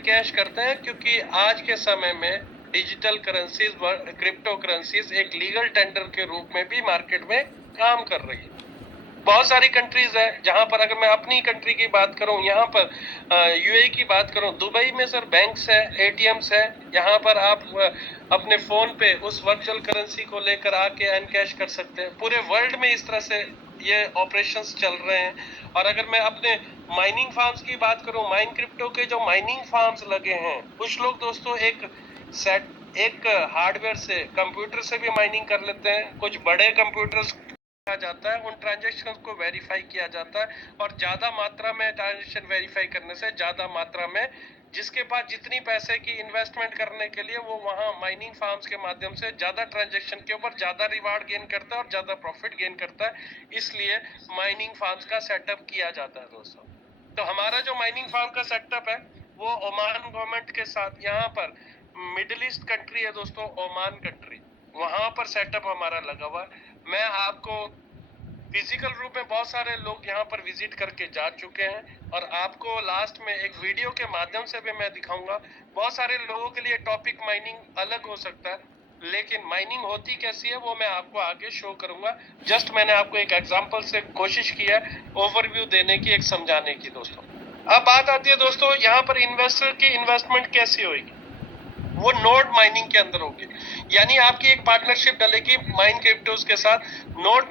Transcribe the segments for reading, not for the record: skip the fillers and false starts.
Cash करते हैं, क्योंकि आज के समय में डिजिटल करेंसीज, क्रिप्टो करेंसीज एक लीगल टेंडर के रूप में भी मार्केट में काम कर रही है। बहुत सारी कंट्रीज है जहां पर, अगर मैं अपनी कंट्री की बात करूं, यहाँ पर यूएई की बात करूं, दुबई में सर बैंक्स है, एटीएम्स है, यहाँ पर आप अपने फोन पे उस वर्चुअल करेंसी को लेकर आके एनकैश कर सकते हैं। पूरे वर्ल्ड में इस तरह से ये ऑपरेशंस चल रहे हैं। और अगर मैं अपने माइनिंग फार्म्स की बात करूं, माइन क्रिप्टो के जो माइनिंग फार्म्स लगे हैं, कुछ लोग दोस्तों एक हार्डवेयर से, कंप्यूटर से भी माइनिंग कर लेते हैं। कुछ बड़े कंप्यूटर्स जाता है, उन ट्रांजेक्शंस को वेरीफाई किया जाता है, और ज्यादा मात्रा में ट्रांजेक्शन वेरीफाई करने से ज्यादा मात्रा में जिसके पास जितनी पैसे की इन्वेस्टमेंट करने के लिए, वो वहां माइनिंग फार्म्स के माध्यम से ज्यादा ट्रांजेक्शन के ऊपर ज्यादा रिवार्ड गेन करता है और ज्यादा प्रॉफिट गेन करता है। इसलिए माइनिंग फार्म्स का सेटअप किया जाता है दोस्तों। तो हमारा जो माइनिंग फार्म का सेटअप है वो ओमान गवर्नमेंट के साथ, यहाँ पर मिडिल ईस्ट कंट्री है दोस्तों, ओमान कंट्री, वहां पर सेटअप हमारा लगा हुआ है। मैं आपको फिजिकल रूप में बहुत सारे लोग यहाँ पर विजिट करके जा चुके हैं, और आपको लास्ट में एक वीडियो के माध्यम से भी मैं दिखाऊंगा। बहुत सारे लोगों के लिए टॉपिक माइनिंग अलग हो सकता है, लेकिन माइनिंग होती कैसी है वो मैं आपको आगे शो करूंगा। जस्ट मैंने आपको एक एग्जांपल से कोशिश किया ओवरव्यू देने की, एक समझाने की दोस्तों। अब बात आती है दोस्तों यहाँ पर इन्वेस्टर की इन्वेस्टमेंट कैसी होगी। वो नोड माइनिंग के अंदर होगी, यानी आपकी एक पार्टनरशिप डलेगी माइन क्रिप्टोस के साथ। नोड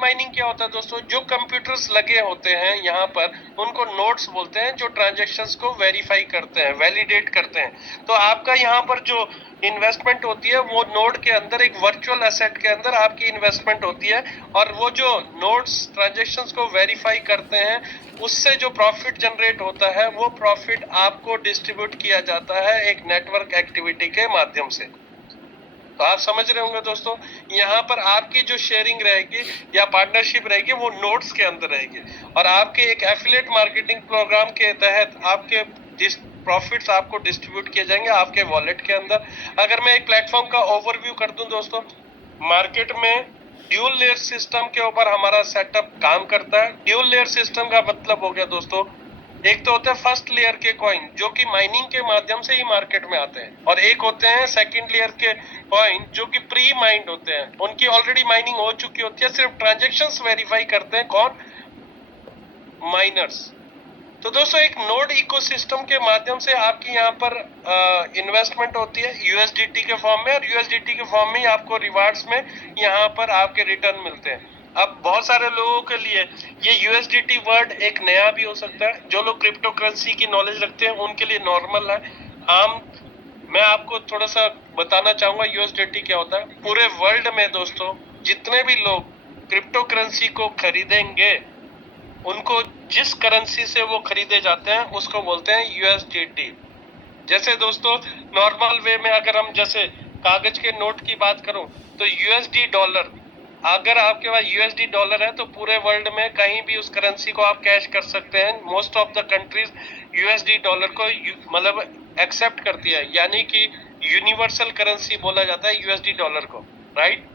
माइनिंग क्या होता है दोस्तों, जो कंप्यूटर्स लगे होते हैं यहाँ पर, उनको नोड्स बोलते हैं, जो ट्रांजैक्शंस को वेरीफाई करते हैं, वैलिडेट करते हैं। तो आपका यहाँ पर जो इन्वेस्टमेंट होती है, वो नोड के अंदर एक वर्चुअल एसेट के अंदर आपकी इन्वेस्टमेंट होती है, और वो जो नोड्स ट्रांजैक्शंस को वेरीफाई करते हैं, उससे जो प्रॉफिट जनरेट होता है, वो प्रॉफिट आपको डिस्ट्रीब्यूट किया जाता है एक नेटवर्क एक्टिविटी के माध्यम से। तो आप समझ रहे होंगे दोस्तों, यहाँ पर आपकी जो शेयरिंग रहेगी या पार्टनरशिप रहेगी वो नोड्स के अंदर रहेगी, और आपके एक एफिलिएट मार्केटिंग प्रोग्राम के तहत आपके प्रॉफिट्स आपको डिस्ट्रीब्यूट किए जाएंगे आपके वॉलेट के अंदर। अगर मैं एक प्लेटफॉर्म का ओवरव्यू कर दूं दोस्तों, मार्केट में ड्यूल लेयर सिस्टम के ऊपर हमारा सेटअप काम करता है। ड्यूल लेयर सिस्टम का मतलब हो गया दोस्तों, एक तो होते हैं फर्स्ट लेयर के कॉइन जो कि माइनिंग के माध्यम से ही मार्केट में आते हैं, और एक होते हैं सेकंड लेयर के कॉइन जो कि प्री माइंड होते हैं, उनकी ऑलरेडी माइनिंग हो चुकी होती है, सिर्फ ट्रांजैक्शंस वेरीफाई करते हैं कौन, माइनर्स। तो दोस्तों एक नोड इकोसिस्टम के माध्यम से आपकी यहाँ पर इन्वेस्टमेंट होती है यूएसडीटी के फॉर्म में, और यूएसडीटी के फॉर्म में ही आपको रिवार्ड्स में यहाँ पर आपके रिटर्न मिलते हैं। अब बहुत सारे लोगों के लिए ये यूएसडीटी वर्ड एक नया भी हो सकता है। जो लोग क्रिप्टो करेंसी की नॉलेज रखते हैं उनके लिए नॉर्मल है, आम। मैं आपको थोड़ा सा बताना चाहूंगा यूएसडीटी क्या होता है। पूरे वर्ल्ड में दोस्तों जितने भी लोग क्रिप्टो करेंसी को खरीदेंगे, उनको जिस करेंसी से वो खरीदे जाते हैं उसको बोलते हैं यूएसडीटी। जैसे दोस्तों नॉर्मल वे में अगर हम जैसे कागज के नोट की बात करूं, तो यूएसडी डॉलर, अगर आपके पास यूएसडी डॉलर है तो पूरे वर्ल्ड में कहीं भी उस करेंसी को आप कैश कर सकते हैं। Most of the countries USD dollar को मतलब एक्सेप्ट करती है, यानी कि यूनिवर्सल करेंसी बोला जाता है यूएसडी डॉलर को, राइट।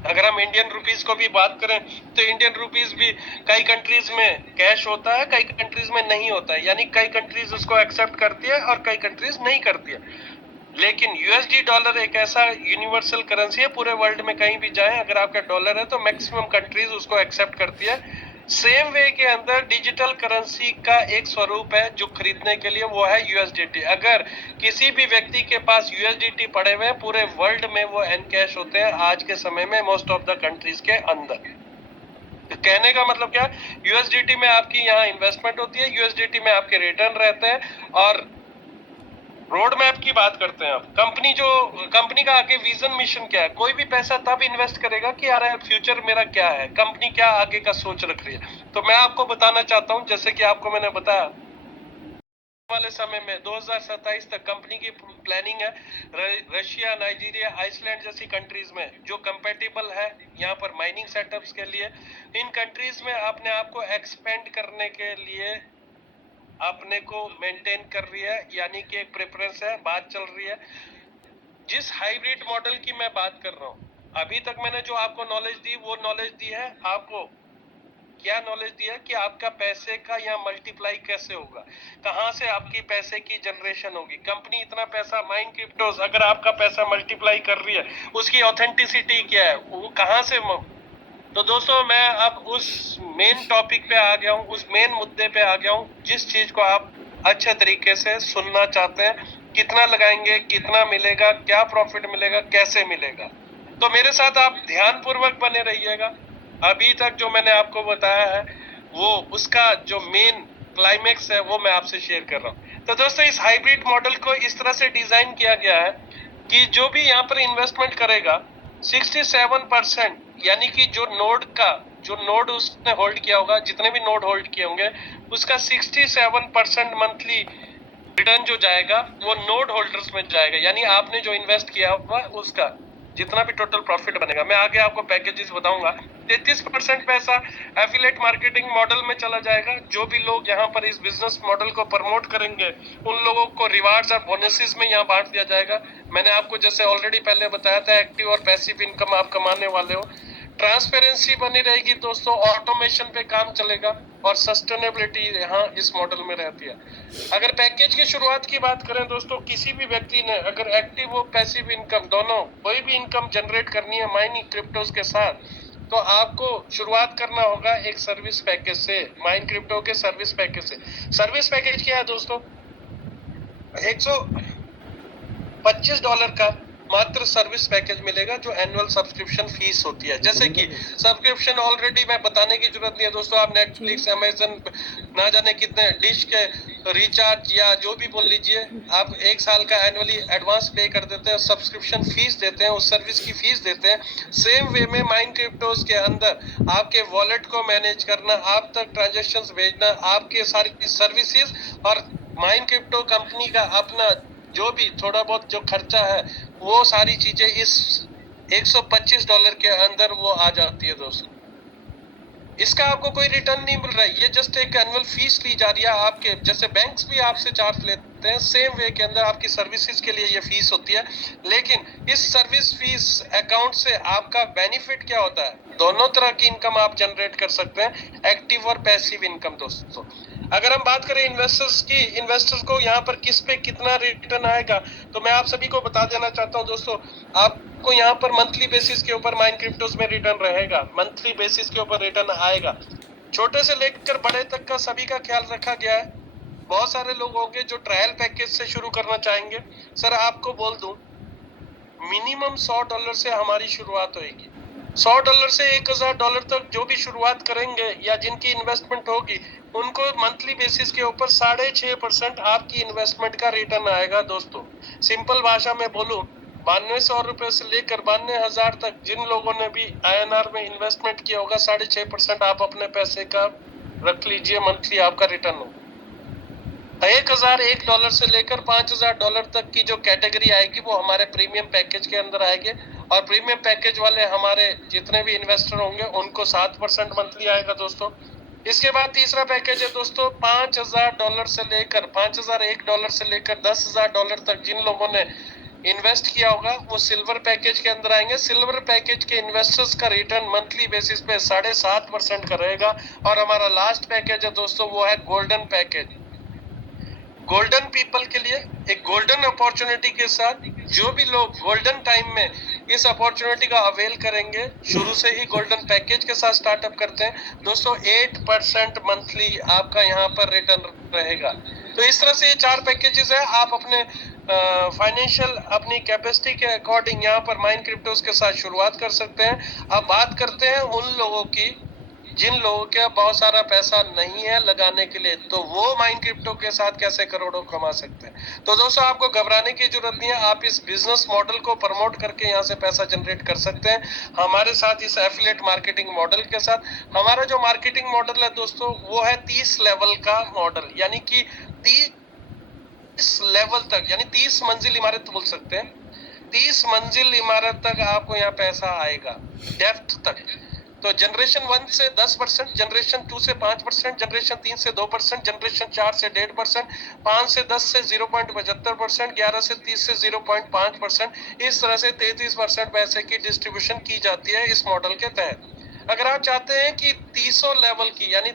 अगर हम इंडियन रुपीस को भी बात करें तो इंडियन रुपीस भी कई कंट्रीज में कैश होता है, कई कंट्रीज में नहीं होता है, यानी कई कंट्रीज उसको एक्सेप्ट करती है और कई कंट्रीज नहीं करती है। लेकिन यूएसडी डॉलर एक ऐसा यूनिवर्सल करेंसी है, पूरे वर्ल्ड में कहीं भी जाएं अगर आपका डॉलर है तो मैक्सिमम कंट्रीज उसको एक्सेप्ट करती है। सेम वे के अंदर डिजिटल करेंसी का एक स्वरूप है जो खरीदने के लिए, वो है यूएसडीटी। अगर किसी भी व्यक्ति के पास यूएसडीटी पड़े हुए हैं, पूरे वर्ल्ड में वो एनकैश होते हैं आज के समय में मोस्ट ऑफ द कंट्रीज के अंदर। तो कहने का मतलब क्या, यूएसडीटी में आपकी यहाँ इन्वेस्टमेंट होती है, यूएसडीटी में आपके रिटर्न रहते हैं। और रोड मैप की बात करते हैं, आप कंपनी का आगे विजन मिशन क्या है। कोई भी पैसा तब इन्वेस्ट करेगा कि यार फ्यूचर मेरा क्या है, कंपनी क्या आगे का सोच रख रही है। तो मैं आपको बताना चाहता हूं, जैसे कि आपको मैंने बताया वाले समय में 2027 तक कंपनी की प्लानिंग है रशिया, नाइजीरिया, आइसलैंड जैसी कंट्रीज में जो कंपेटेबल है यहाँ पर माइनिंग सेटअप्स के लिए। इन कंट्रीज में अपने आप को एक्सपेंड करने के लिए अपने को मेंटेन कर रही है, यानी कि एक प्रेफरेंस है, बात चल रही है। जिस हाइब्रिड मॉडल की मैं बात कर रहा हूँ, अभी तक मैंने जो आपको नॉलेज दी वो नॉलेज दी है आपको क्या नॉलेज दिया कि आपका पैसे का यहाँ मल्टीप्लाई कैसे होगा, कहाँ से आपकी पैसे की जनरेशन होगी। कंपनी इतना पैसा माइन क्रिप्टोज अगर आपका पैसा मल्टीप्लाई कर रही है, उसकी ऑथेंटिसिटी क्या है, वो कहाँ से। तो दोस्तों मैं अब उस मेन टॉपिक पे आ गया हूँ, उस मेन मुद्दे पे आ गया हूँ, जिस चीज को आप अच्छे तरीके से सुनना चाहते हैं। कितना लगाएंगे, कितना मिलेगा, क्या प्रॉफिट मिलेगा, कैसे मिलेगा। तो मेरे साथ आप ध्यान पूर्वक बने रहिएगा। अभी तक जो मैंने आपको बताया है वो उसका जो मेन क्लाइमेक्स है वो मैं आपसे शेयर कर रहा हूँ। तो दोस्तों इस हाइब्रिड मॉडल को इस तरह से डिजाइन किया गया है कि जो भी यहाँ पर इन्वेस्टमेंट करेगा 67%, यानी कि जो नोड उसने होल्ड किया होगा, जितने भी नोड होल्ड किए होंगे, उसका 67% मंथली रिटर्न जो जाएगा वो नोड होल्डर्स में जाएगा। यानी आपने जो इन्वेस्ट किया हुआ उसका जितना भी टोटल प्रॉफिट बनेगा, मैं आगे आपको पैकेजेस बताऊंगा। 33% पैसा एफिलिएट मार्केटिंग मॉडल में चला जाएगा। जो भी लोग यहाँ पर इस बिजनेस मॉडल को प्रमोट करेंगे उन लोगों को रिवार्ड्स और बोनसेस में यहाँ बांट दिया जाएगा। मैंने आपको जैसे ऑलरेडी पहले बताया था, एक्टिव और पैसिव इनकम आप कमाने वाले हो। ट्रांसपेरेंसी बनी रहेगी दोस्तों, ऑटोमेशन पे काम चलेगा और सस्टेनेबिलिटी यहाँ इस मॉडल में रहती है। अगर पैकेज की शुरुआत की बात करें दोस्तों, किसी भी व्यक्ति ने अगर एक्टिव और पैसिव इनकम दोनों कोई भी इनकम जनरेट करनी है माइनिंग क्रिप्टोज के साथ, तो आपको शुरुआत करना होगा एक सर्विस पैकेज से, माइन क्रिप्टो के सर्विस पैकेज से। सर्विस पैकेज क्या है दोस्तों? $125 का मात्र सर्विस पैकेज मिलेगा, जो एनुअल सब्सक्रिप्शन फीस होती है। जैसे कि सब्सक्रिप्शन ऑलरेडी मैं बताने की जरूरत नहीं है दोस्तों, आप नेटफ्लिक्स, अमेजन, ना जाने कितने डिश के रिचार्ज या जो भी बोल लीजिए, आप 1 साल का एनुअली एडवांस पे कर देते हैं, सब्सक्रिप्शन फीस देते हैं, उस सर्विस की फीस देते हैं। सेम वे में माइन क्रिप्टोज के अंदर आपके वॉलेट को मैनेज करना, आप तक ट्रांजेक्शंस भेजना, आपके सारी सर्विसेज और माइन क्रिप्टो कंपनी का अपना जो भी थोड़ा बहुत जो खर्चा है, वो सारी चीजें इस $125 के अंदर वो आ जाती है दोस्तों। इसका आपको कोई रिटर्न नहीं मिल रहा है, ये जस्ट एक एनुअल फीस ली जा रही है। आपके जैसे बैंक्स भी आपसे चार्ज लेते हैं, सेम वे के अंदर आपकी सर्विसेज के लिए ये फीस होती है। लेकिन इस सर्विस फीस अकाउंट से आपका बेनिफिट क्या होता है? दोनों तरह की इनकम आप जनरेट कर सकते हैं, एक्टिव और पैसिव इनकम दोस्तों। अगर हम बात करें इन्वेस्टर्स की, इन्वेस्टर्स को यहाँ पर किस पे कितना रिटर्न आएगा, तो मैं आप सभी को बता देना चाहता हूँ दोस्तों। आपको यहाँ पर मंथली बेसिस के ऊपर माइन क्रिप्टोस में रिटर्न रहेगा, मंथली बेसिस के ऊपर रिटर्न आएगा। छोटे से लेकर बड़े तक का सभी का ख्याल रखा गया है। बहुत सारे लोग होंगे जो ट्रायल पैकेज से शुरू करना चाहेंगे। सर आपको बोल दूं, मिनिमम $100 से हमारी शुरुआत होगी। $100 से $1000 तक जो भी शुरुआत करेंगे या जिनकी इन्वेस्टमेंट होगी, उनको मंथली बेसिस के ऊपर 6.5% आपकी इन्वेस्टमेंट का रिटर्न आएगा दोस्तों। सिंपल भाषा में बोलूं, 9200 रुपए से लेकर 92,000 तक जिन लोगों ने भी INR में इन्वेस्टमेंट किया होगा, 6.5% आप अपने पैसे का रख लीजिए, मंथली आपका रिटर्न हो। $1,001 से लेकर $5,000 तक की जो कैटेगरी आएगी वो हमारे प्रीमियम पैकेज के अंदर आएगी। और प्रीमियम पैकेज वाले हमारे जितने भी इन्वेस्टर होंगे उनको 7% मंथली आएगा दोस्तों। इसके बाद तीसरा पैकेज है दोस्तों, $5,000 से लेकर $5,001 से लेकर $10,000 तक जिन लोगों ने इन्वेस्ट किया होगा वो सिल्वर पैकेज के अंदर आएंगे। सिल्वर पैकेज के इन्वेस्टर्स का रिटर्न मंथली बेसिस पे 7.5% का रहेगा। और हमारा लास्ट पैकेज है दोस्तों, वो है गोल्डन पैकेज। गोल्डन पीपल के लिए एक गोल्डन अपॉर्चुनिटी के साथ, जो भी लोग गोल्डन टाइम में इस अपॉर्चुनिटी का अवेल करेंगे, शुरू से ही गोल्डन पैकेज के साथ स्टार्टअप करते हैं दोस्तों, 8% मंथली आपका यहाँ पर रिटर्न रहेगा। तो इस तरह से ये 4 पैकेजेस है। आप अपने फाइनेंशियल अपनी कैपेसिटी के अकॉर्डिंग यहाँ पर माइन क्रिप्टोस के साथ शुरुआत कर सकते हैं। अब बात करते हैं उन लोगों की जिन लोगों के बहुत सारा पैसा नहीं है लगाने के लिए, तो वो माइन क्रिप्टो के साथ कैसे करोड़ों कमा सकते हैं। तो दोस्तों आपको घबराने की जरूरत नहीं है, आप इस बिजनेस मॉडल को प्रमोट करके यहाँ से पैसा जनरेट कर सकते हैं हमारे साथ, इस एफिलिएट मार्केटिंग मॉडल के साथ। हमारा जो मार्केटिंग मॉडल है दोस्तों, वो है 30 लेवल का मॉडल, यानी कि 30 लेवल तक, यानी 30 मंजिल इमारत बोल सकते हैं। 30 मंजिल इमारत तक आपको यहाँ पैसा आएगा, डेप्थ तक। तो जनरेशन 1 से 10%, जनरेशन 2 से 5%, जनरेशन 3 से 2%, जनरेशन 4 से 1.5%, 5 से 10 से 0.75%, 11 से 30 से 0.5%, इस तरह से 33% पैसे की डिस्ट्रीब्यूशन की जाती है इस मॉडल के तहत। अगर आप चाहते हैं कि 300 लेवल की यानी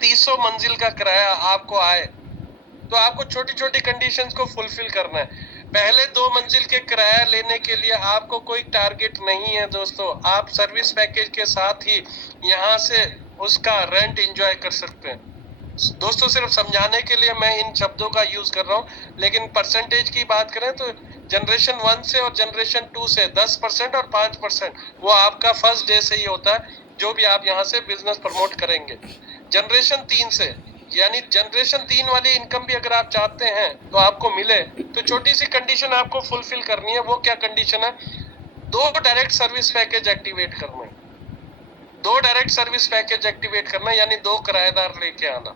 300 मंजिल का किराया आपको आए, तो आपको छोटी छोटी कंडीशंस को फुलफिल करना है। पहले 2 मंजिल के किराया लेने के लिए आपको कोई टारगेट नहीं है दोस्तों, आप सर्विस पैकेज के साथ ही यहाँ से उसका रेंट एंजॉय कर सकते हैं। दोस्तों सिर्फ समझाने के लिए मैं इन शब्दों का यूज कर रहा हूँ, लेकिन परसेंटेज की बात करें तो जनरेशन 1 से और जनरेशन 2 से 10% और 5% वो आपका फर्स्ट डे से ही होता है, जो भी आप यहाँ से बिजनेस प्रमोट करेंगे। जनरेशन 3 से यानी जनरेशन 3 वाली इनकम भी अगर आप चाहते हैं तो आपको मिले, तो छोटी सी कंडीशन आपको फुलफिल करनी है। वो क्या कंडीशन है? 2 डायरेक्ट सर्विस पैकेज एक्टिवेट करना है। 2 डायरेक्ट सर्विस पैकेज एक्टिवेट करना यानी 2 किराएदार लेके आना।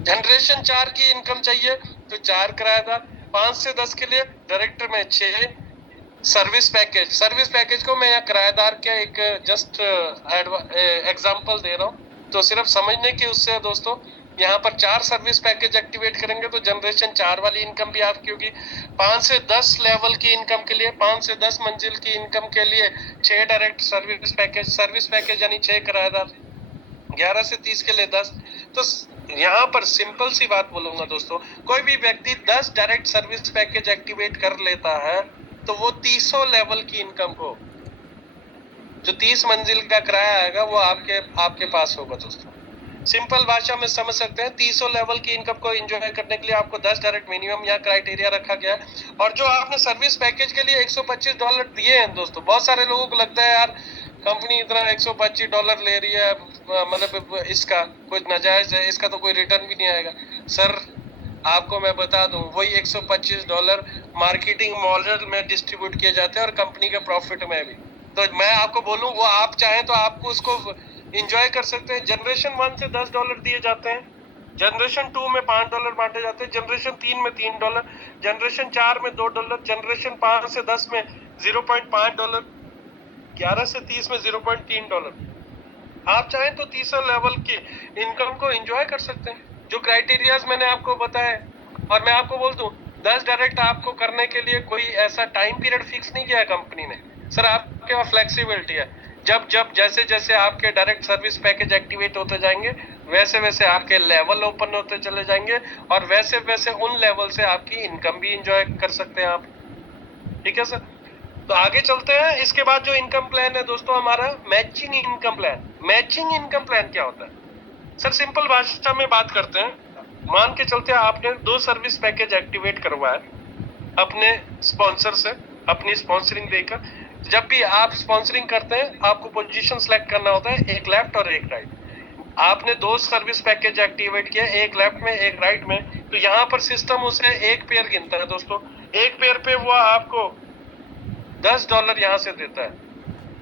जनरेशन 4 की इनकम चाहिए तो 4 किराएदार, 5 से 10 के लिए डायरेक्टर में 6 सर्विस पैकेज। सर्विस पैकेज को मैं यहाँ किराएदार के एक जस्ट एग्जांपल दे रहा हूँ, तो सिर्फ समझने की उससे दोस्तों यहाँ पर 4 सर्विस पैकेज एक्टिवेट करेंगे तो जनरेशन 4 वाली इनकम भी आपकी होगी। 5 से 10 लेवल की इनकम के लिए, 5 से 10 मंजिल की इनकम के लिए 6 डायरेक्ट सर्विस पैकेज यानी 6 किराएदार, 11 से 30 के लिए 10। तो यहाँ पर सिंपल सी बात बोलूंगा दोस्तों, कोई भी व्यक्ति 10 डायरेक्ट सर्विस पैकेज एक्टिवेट कर लेता है तो वो 300 लेवल की इनकम को, जो 30 मंजिल का किराया आएगा वो आपके पास होगा दोस्तों। सिंपल भाषा में समझ सकते हैं, 300 लेवल की इनकम को एंजॉय करने के लिए आपको 10 डायरेक्ट मिनिमम या क्राइटेरिया रखा गया। और जो आपने सर्विस पैकेज के लिए $125 दिए हैं दोस्तों, बहुत सारे लोगों को लगता है यार कंपनी इतना $125 ले रही है, मतलब इसका कोई नाजायज है, इसका तो कोई रिटर्न भी नहीं आएगा। सर आपको मैं बता दूं, वही $125 मार्केटिंग मॉडल में डिस्ट्रीब्यूट किए जाते हैं और कंपनी के प्रॉफिट में भी। तो मैं आपको बोलूं, वो आप चाहें तो आपको उसको इंजॉय कर सकते हैं। जनरेशन 1 से $10 दिए जाते हैं, जनरेशन 2 में $5 बांटे जाते हैं, जनरेशन 3 में $3, जनरेशन 4 में $2, जनरेशन 5 से 10 में $0.5, 11 से 30 में $0.3। आप चाहें तो 300 लेवल की इनकम को एंजॉय कर सकते हैं, जो क्राइटेरियाज मैंने आपको बताया। और मैं आपको बोल दूं, 10 डायरेक्ट आपको करने के लिए कोई ऐसा टाइम पीरियड फिक्स नहीं किया है कंपनी ने। सर आपके पास फ्लेक्सिबिलिटी है, जब जब जैसे जैसे आपके डायरेक्ट सर्विस पैकेज एक्टिवेट होते जाएंगे वैसे वैसे आपके लेवल ओपन होते चले जाएंगे और वैसे वैसे उन लेवल से आपकी इनकम भी एंजॉय कर सकते हैं आप। ठीक है सर, तो आगे चलते हैं। इसके बाद जो इनकम प्लान है दोस्तों हमारा matching income plan. Matching income plan क्या होता है? सर सिंपल भाषा में बात करते हैं, मान के चलते हैं आपने 2 सर्विस पैकेज एक्टिवेट करवाया अपने स्पॉन्सर से, अपनी स्पॉन्सरिंग देकर। जब भी आप स्पॉन्सरिंग करते हैं आपको पोजीशन सेलेक्ट करना होता है, एक लेफ्ट और एक राइट। आपने 2 सर्विस पैकेज एक्टिवेट किया, एक लेफ्ट में एक राइट में, तो यहाँ पर सिस्टम उसे एक पेयर गिनता है दोस्तों। एक पेयर पे वो आपको $10 यहाँ से देता है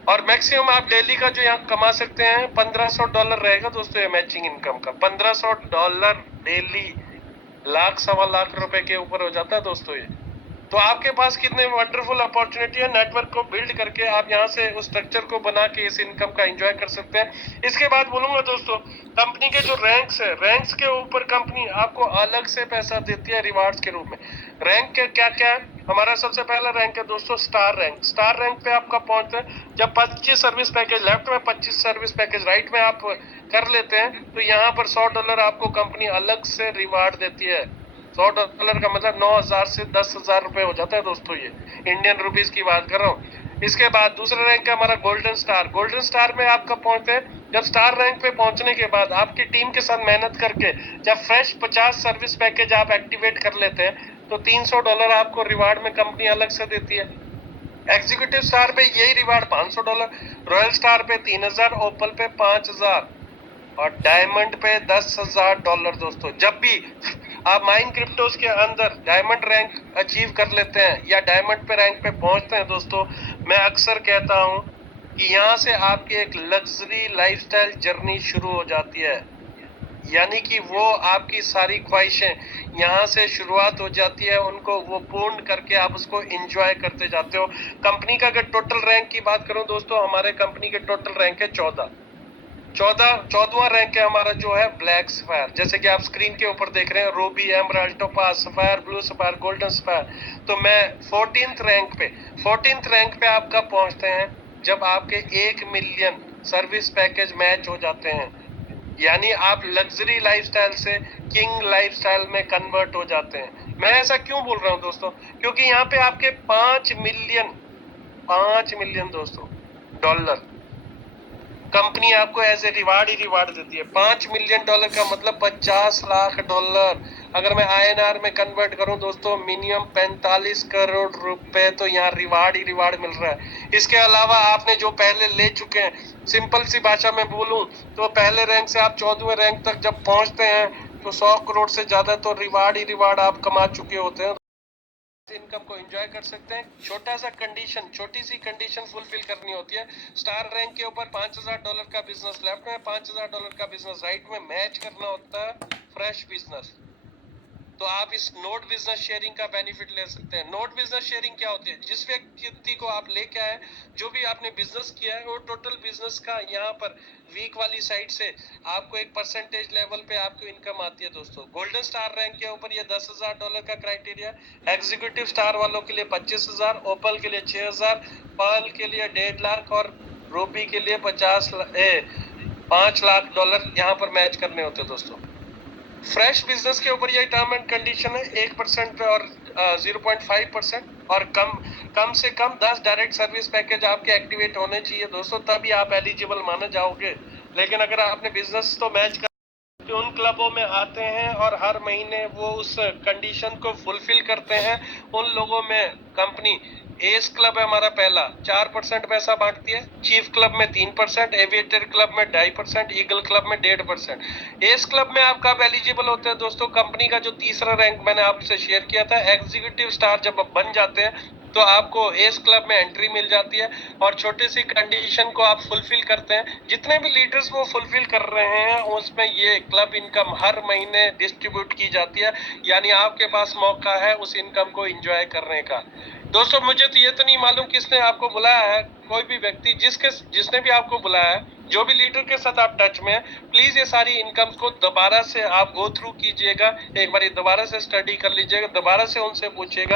और मैक्सिमम आप डेली का जो यहाँ कमा सकते हैं $1500 रहेगा दोस्तों। ये मैचिंग इनकम का $1500 डेली, लाख सवा लाख रुपए के ऊपर हो जाता है दोस्तों ये। तो आपके पास कितने वंडरफुल अपॉर्चुनिटी है, नेटवर्क को बिल्ड करके आप यहाँ से उस स्ट्रक्चर को बना के इस इनकम का एंजॉय कर सकते हैं। इसके बाद बोलूंगा दोस्तों, कंपनी के जो रैंक्स है, रैंक्स के ऊपर कंपनी आपको अलग से पैसा देती है रिवार्ड्स के रूप में। रैंक के क्या क्या है? हमारा सबसे पहला रैंक है दोस्तों स्टार रैंक। स्टार रैंक पे आपका पहुंचते हैं जब 25 सर्विस पैकेज लेफ्ट में, 25 सर्विस पैकेज राइट में आप कर लेते हैं, तो यहाँ पर $100 आपको कंपनी अलग से रिवार्ड देती है। $100 का मतलब 9,000 से 10,000 रुपए हो जाता है दोस्तों, ये इंडियन रुपीस की बात कर रहा हूँ। इसके बाद दूसरा रैंक है हमारा गोल्डन स्टार। गोल्डन स्टार में आपका पहुंचते हैं जब स्टार रैंक पे पहुंचने के बाद आपकी टीम के साथ मेहनत करके जब फ्रेश 50 सर्विस पैकेज आप एक्टिवेट कर लेते हैं तो $300 आपको रिवार्ड में कंपनी अलग से देती है। एग्जीक्यूटिव स्टार पे यही रिवार्ड $500, रॉयल स्टार पे 3,000, ओपल पे 5,000 और डायमंड पे $10,000 दोस्तों। जब भी आप माइन क्रिप्टोस के अंदर डायमंड रैंक अचीव कर लेते हैं या डायमंड पे रैंक पे पहुंचते हैं दोस्तों, मैं अक्सर कहता हूं कि यहाँ से आपकी एक लग्जरी लाइफस्टाइल जर्नी शुरू हो जाती है। यानी कि वो आपकी सारी ख्वाहिशें यहाँ से शुरुआत हो जाती है, उनको वो पूर्ण करके आप उसको एंजॉय करते जाते हो। कंपनी का अगर टोटल रैंक की बात करूं दोस्तों, हमारे कंपनी के टोटल रैंक है 14वां रैंक है हमारा जो है ब्लैक सफायर। जैसे कि आप स्क्रीन के ऊपर देख रहे हैं, Ruby, emerald, topaz, sapphire, blue sapphire, golden sapphire. तो मैं 14th रैंक पे आप कब पहुंचते हैं? जब आपके 1 मिलियन सर्विस पैकेज मैच हो जाते हैं, यानी आप लग्जरी लाइफस्टाइल से किंग लाइफस्टाइल में कन्वर्ट हो जाते हैं। मैं ऐसा क्यों बोल रहा हूं दोस्तों, क्योंकि यहाँ पे आपके 5 मिलियन दोस्तों डॉलर कंपनी आपको एज ए रिवार्ड ही रिवार्ड देती है। $5 मिलियन का मतलब $50 लाख। अगर मैं INR में कन्वर्ट करूं दोस्तों, मिनिमम 45 करोड़ रुपए तो यहाँ रिवार्ड ही रिवार्ड मिल रहा है। इसके अलावा आपने जो पहले ले चुके हैं, सिंपल सी भाषा में बोलूं तो पहले रैंक से आप 14वें रैंक तक जब पहुंचते हैं तो 100 करोड़ से ज्यादा तो रिवार्ड ही रिवार्ड आप कमा चुके होते हैं। इनकम को एंजॉय कर सकते हैं। छोटी सी कंडीशन फुलफिल करनी होती है। स्टार रैंक के ऊपर $5000 का बिजनेस लेफ्ट में, $5000 का बिजनेस राइट में मैच करना होता है फ्रेश बिजनेस। तो आप इस नोट बिजनेस शेयरिंग का बेनिफिट ले सकते हैं। नोट बिजनेस शेयरिंग क्या होती है, जिस व्यक्ति को आप लेके आए, जो भी आपने बिजनेस किया है, वो टोटल बिजनेस का यहाँ पर वीक वाली साइड से आपको एक परसेंटेज लेवल पे आपको इनकम आती है दोस्तों। गोल्डन स्टार रैंक के ऊपर ये $10,000 का क्राइटेरिया, एग्जीक्यूटिव स्टार वालों के लिए 25,000, ओपल के लिए 6,000, पर्ल के लिए 1.5 लाख और रूबी के लिए $5 लाख यहाँ पर मैच करने होते हैं दोस्तों। फ्रेश बिजनेस के ऊपर ये टर्म एंड कंडीशन है, 1% और 0.5% और कम से कम 10 डायरेक्ट सर्विस पैकेज आपके एक्टिवेट होने चाहिए दोस्तों, तभी आप एलिजिबल माने जाओगे। लेकिन अगर आपने बिजनेस तो मैच कर उन क्लबों में आते हैं और हर महीने वो उस कंडीशन को फुलफिल करते हैं, उन लोगों में कंपनी एस क्लब है हमारा पहला 4% पैसा बांटती है, चीफ क्लब में 3%, एविएटर क्लब में 2.5%, ईगल क्लब में 1.5%। एस क्लब में आप कब एलिजिबल होते हैं दोस्तों, कंपनी का जो तीसरा रैंक मैंने आपसे शेयर किया था, एग्जीक्यूटिव स्टार जब आप बन जाते हैं तो आपको एस क्लब में एंट्री मिल जाती है और छोटी सी कंडीशन को आप फुलफिल करते हैं। जितने भी लीडर्स वो फुलफिल कर रहे हैं उसमें ये क्लब इनकम हर महीने डिस्ट्रीब्यूट की जाती है, यानी आपके पास मौका है उस इनकम को एंजॉय करने का। दोस्तों मुझे तो ये तो नहीं मालूम किसने आपको बुलाया है, कोई भी व्यक्ति जिसने भी आपको बुलाया है, जो भी लीडर के साथ आप टच में है, प्लीज ये सारी इनकम्स को दोबारा से आप गो थ्रू कीजिएगा, एक बार दोबारा से स्टडी कर लीजिएगा, दोबारा से उनसे पूछिएगा।